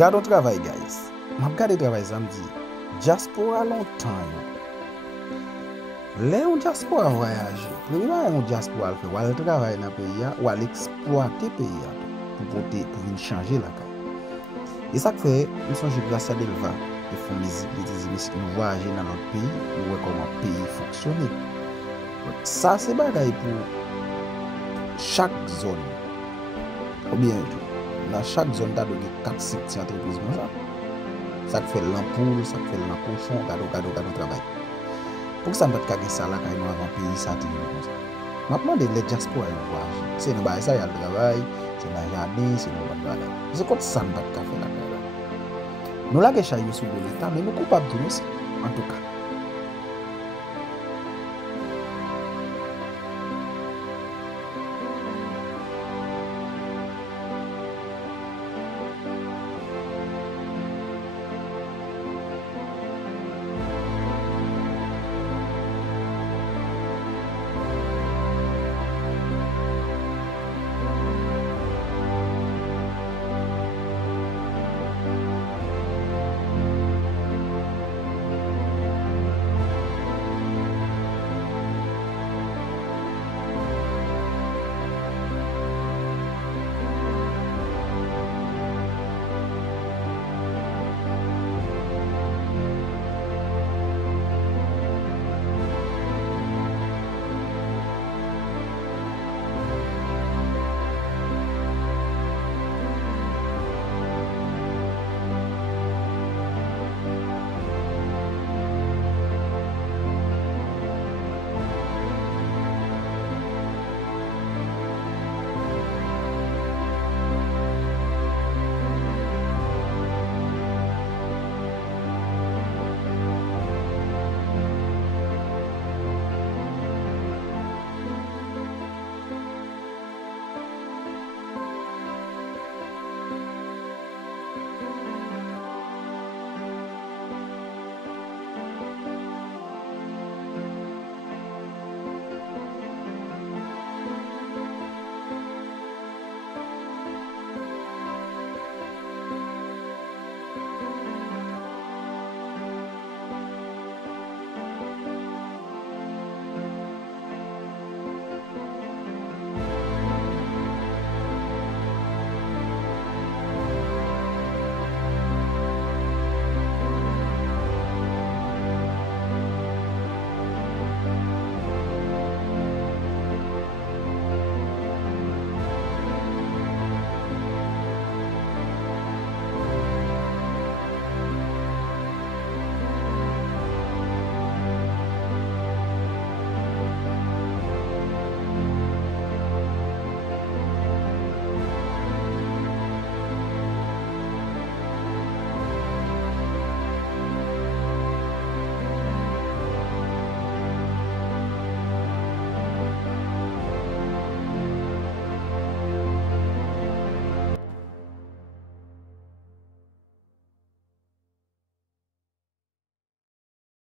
Garde au travail, guys. Je regarde le travail samedi. Diaspora longtemps. Les diaspora voyage. Les diaspora fait ou aller travailler dans le pays ou aller exploiter le pays pour venir changer la caille. Et ça fait, nous sommes grâce à Delva, ils font des nous voyager dans notre pays, nous voyons comment le pays fonctionne. Ça, c'est bagaille pour chaque zone. Ou bien, dans chaque zone, tu as 4-5 entreprises. Ça fait l'ampoule, ça fait l'encochon, gado travail. Pour que ça ne soit pas ça là quand nous avons pays ça comme ça. Maintenant les diaspora voyage. C'est nous ça il y a le travail, c'est dans le jardin, c'est nous bonne valeur. C'est comme ça ne pas faire là. Nous là que chahier sur l'État mais nous coupables de nous aussi en tout cas.